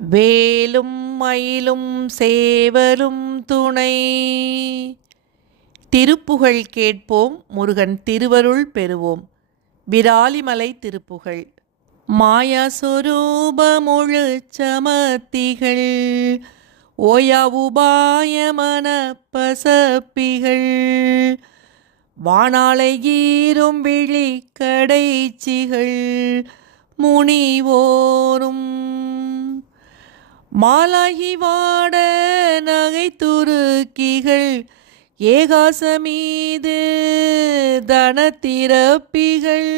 வேலும் மயிலும் சேவலும் துணை. திருப்புகழ் கேட்போம், முருகன் திருவருள் பெறுவோம். விராலிமலை திருப்புகழ். மாயா சொரூபமுழு சமத்திகள் ஓயா உபாயமன பசப்பிகள் வானாளை ஈரும் விழி கடைச்சிகள் முனிவோரும் மாலாகி வாட நகைத்துருக்கிகள் ஏகாசமீது தனத்திறப்பிகள்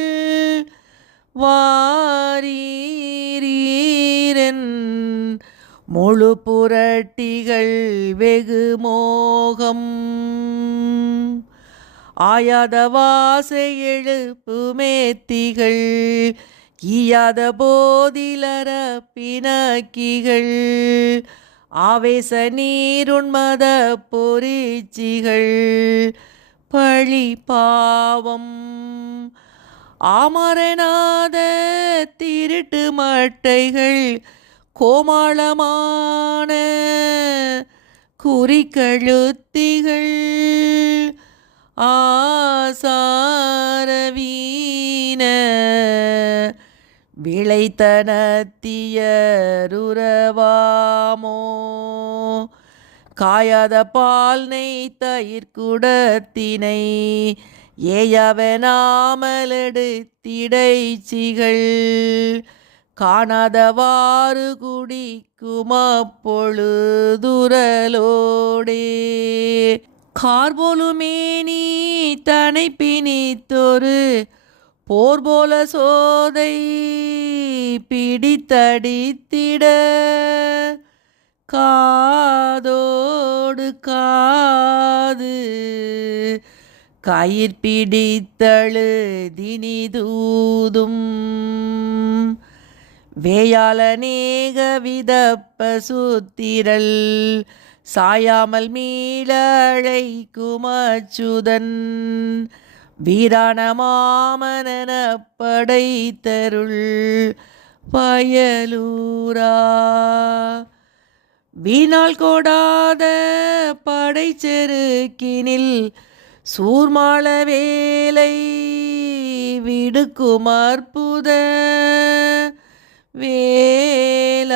வாரீரீரன் முழு புரட்டிகள் வெகு மோகம் ஆயாத வாசை எழுப்புமேத்திகள் ஈயாத போதிலர பிணக்கிகள் ஆவேச நீருண்மத பொறிச்சிகள் பழி பாவம் ஆமரநாத திருட்டு மட்டைகள் கோமாளமான குறிக்கழுத்திகள் ஆசாரவீன விளைத்தனத்தியருரவாமோ காயாத பால் நெய் தயிர்குடத்தினை ஏயவனாமலெடுத்திடைச்சிகள் காணாதவாறு குடிக்குமப்பொழுதுரலோடே கார்போலுமேனி தனை பிணித்தொரு போர் போல சோதை பிடித்தடித்திட காதோடு காது கயிர் பிடித்தழுதினிதூதும் வேயாளநேக விதப்பசுத்திரல் சாயாமல் மீளழைக்குமச்சுதன் வீரான மாமனன படைத்தருள் பயலூரா வீணால் கோடாத படைச்செருக்கினில் சூர்மாள வேலை விடுக்கும் அற்புத வேலாவிராலி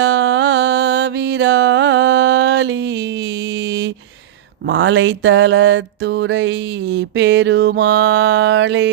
மாலைத்தலத்துறை பெருமாளே.